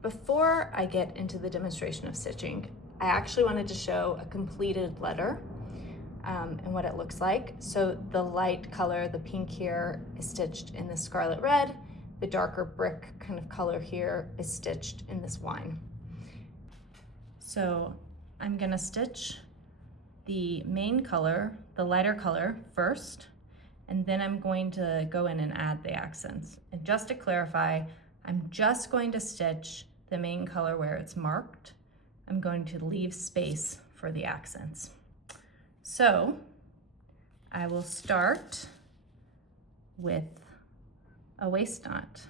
Before I get into the demonstration of stitching, I actually wanted to show a completed letter and what it looks like. So the light color, the pink here, is stitched in this scarlet red. The darker brick kind of color here is stitched in this wine. So I'm gonna stitch the main color, the lighter color first, and then I'm going to go in and add the accents. And just to clarify, I'm just going to stitch the main color where it's marked. I'm going to leave space for the accents. So I will start with a waist knot.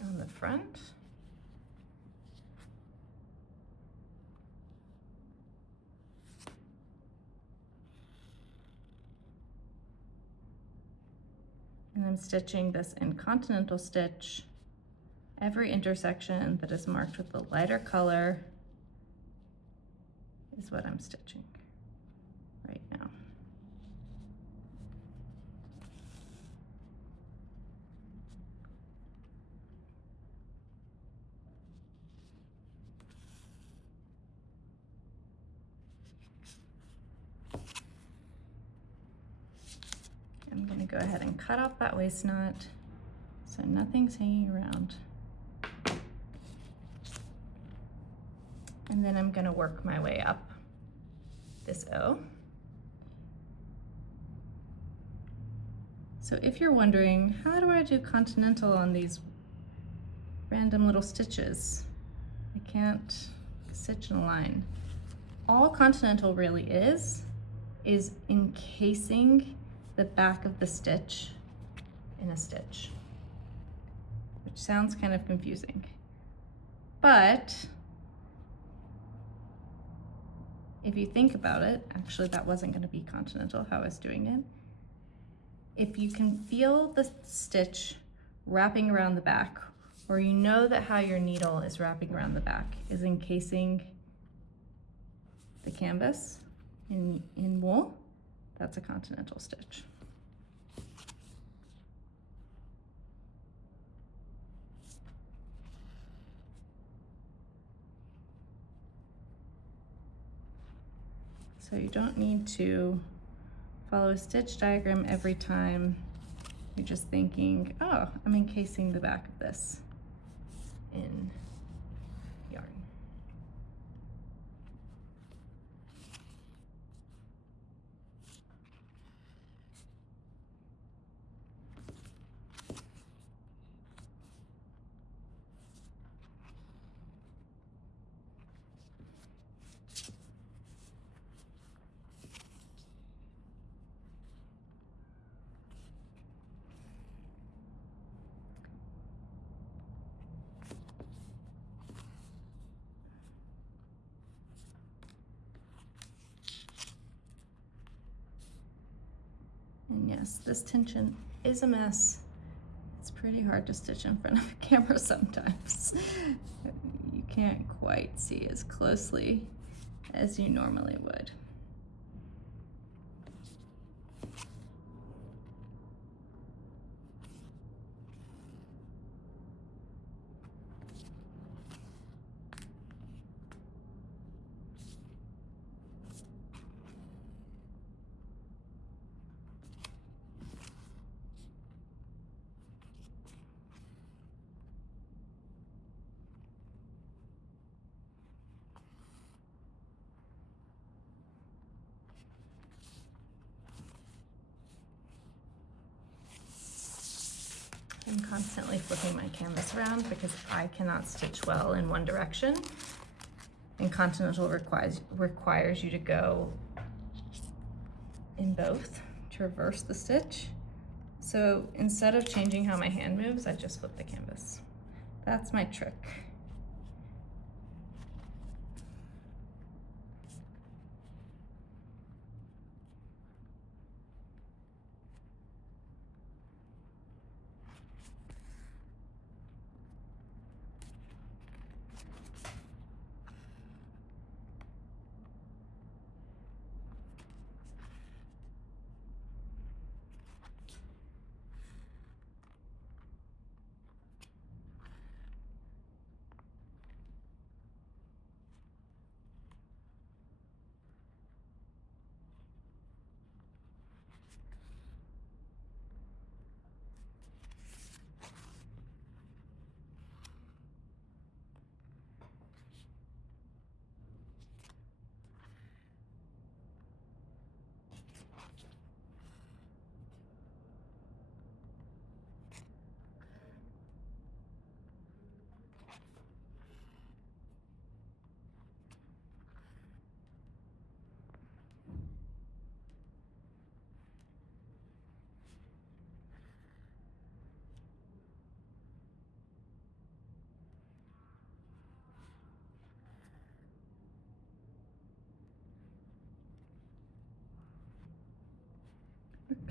On the front. And I'm stitching this in Continental stitch. Every intersection that is marked with the lighter color is what I'm stitching right now. I'm going to go ahead and cut off that waist knot so nothing's hanging around. And then I'm going to work my way up this O. So if you're wondering, how do I do Continental on these random little stitches? I can't stitch in a line. All Continental really is encasing the back of the stitch in a stitch, which sounds kind of confusing. But if you think about it, actually that wasn't going to be Continental how I was doing it. If you can feel the stitch wrapping around the back, or you know that how your needle is wrapping around the back is encasing the canvas in wool, that's a Continental stitch. So you don't need to follow a stitch diagram every time. You're just thinking, oh, I'm encasing the back of this in yarn. And yes, this tension is a mess. It's pretty hard to stitch in front of a camera sometimes. You can't quite see as closely as you normally would. I'm constantly flipping my canvas around because I cannot stitch well in one direction, and Continental requires you to go in both to reverse the stitch. So instead of changing how my hand moves, I just flip the canvas. That's my trick.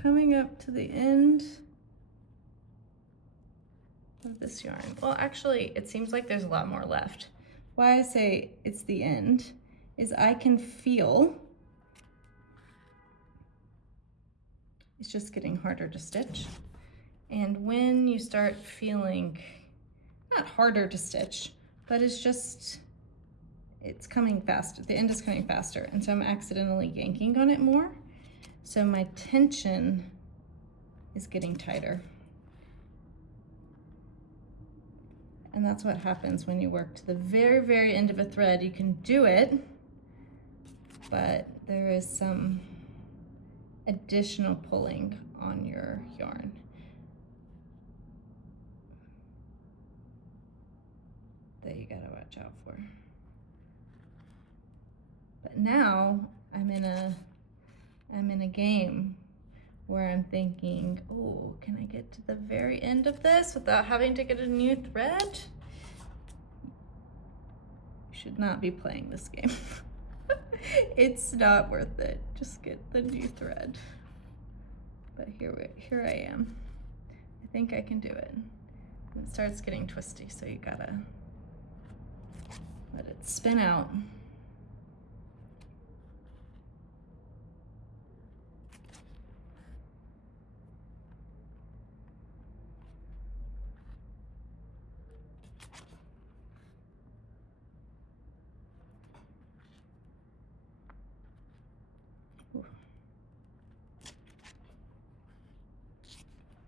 coming up to the end of this yarn. Well, actually, it seems like there's a lot more left. Why I say it's the end is I can feel it's just getting harder to stitch. And when you start feeling, not harder to stitch, but it's coming faster. The end is coming faster. And so I'm accidentally yanking on it more. So my tension is getting tighter. And that's what happens when you work to the very, very end of a thread. You can do it, but there is some additional pulling on your yarn. That you gotta watch out for. But now I'm in a game where I'm thinking, oh, can I get to the very end of this without having to get a new thread? You should not be playing this game. It's not worth it. Just get the new thread. But here I am. I think I can do it. And it starts getting twisty, so you gotta let it spin out.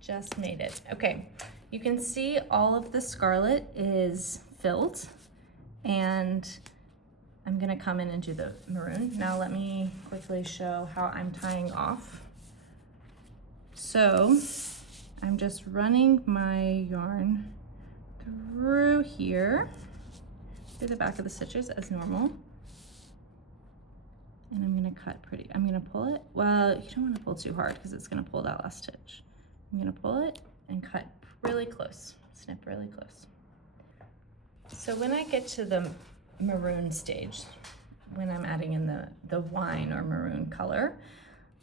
Just made it. Okay, you can see all of the scarlet is filled, and I'm gonna come in and do the maroon. Now let me quickly show how I'm tying off. So I'm just running my yarn through here, through the back of the stitches as normal. And I'm gonna cut pretty, I'm gonna pull it. Well, you don't wanna pull too hard because it's gonna pull that last stitch. I'm gonna pull it and cut really close, snip really close. So when I get to the maroon stage, when I'm adding in the wine or maroon color,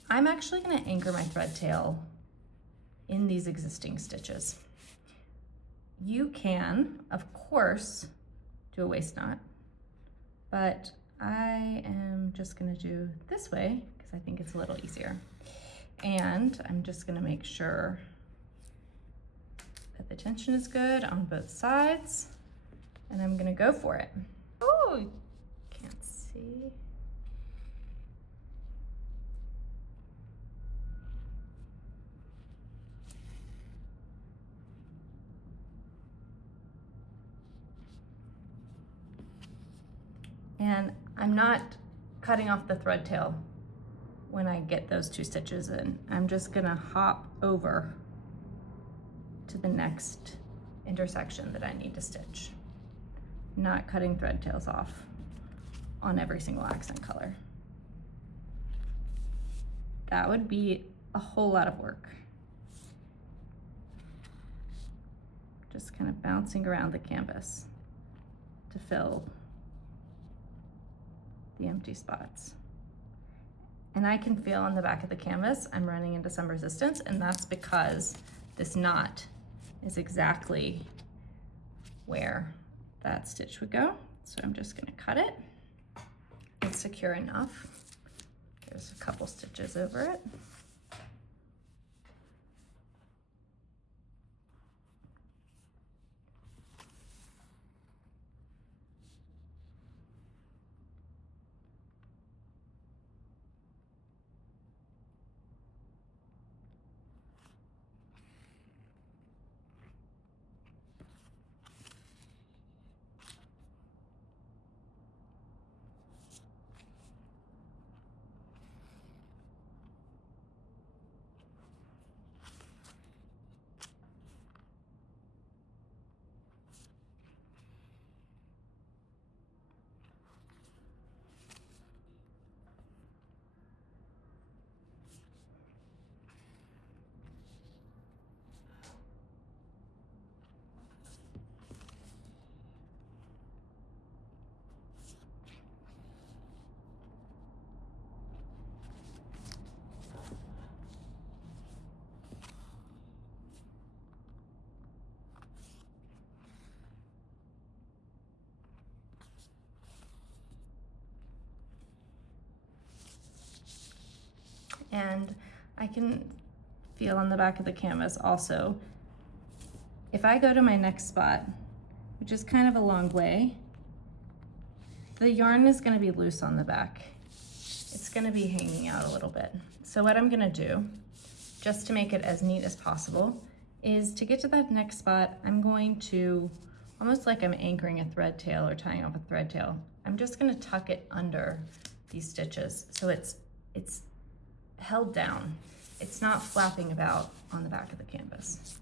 I'm actually gonna anchor my thread tail in these existing stitches. You can, of course, do a waist knot, but I am just gonna do this way because I think it's a little easier. And I'm just gonna make sure that the tension is good on both sides, and I'm gonna go for it. Oh, can't see. And I'm not cutting off the thread tail when I get those two stitches in. I'm just gonna hop over to the next intersection that I need to stitch. Not cutting thread tails off on every single accent color. That would be a whole lot of work. Just kind of bouncing around the canvas to fill the empty spots. And I can feel on the back of the canvas I'm running into some resistance, and that's because this knot is exactly where that stitch would go. So I'm just gonna cut it. It's secure enough. There's a couple stitches over it. And I can feel on the back of the canvas also, if I go to my next spot, which is kind of a long way, the yarn is going to be loose on the back. It's going to be hanging out a little bit. So what I'm going to do, just to make it as neat as possible, is to get to that next spot, I'm going to, almost like I'm anchoring a thread tail or tying off a thread tail, I'm just going to tuck it under these stitches so it's held down. It's not flapping about on the back of the canvas.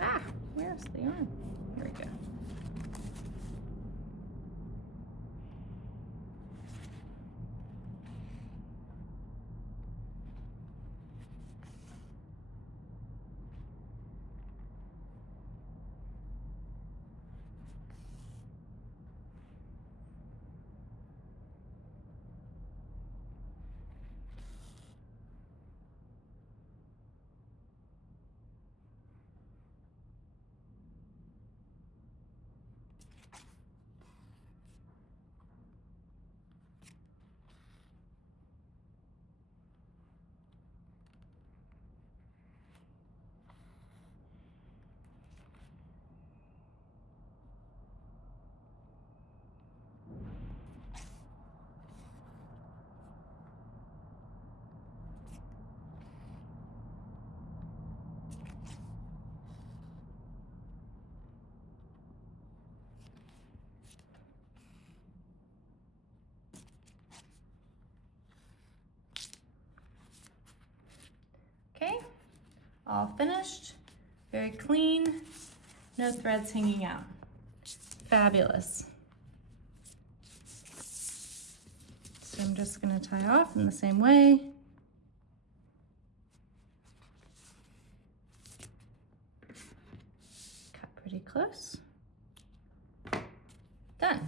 Ah, where's the yarn? Here we go. Okay, all finished, very clean, no threads hanging out. Fabulous. So I'm just going to tie off in the same way. Cut pretty close. Done.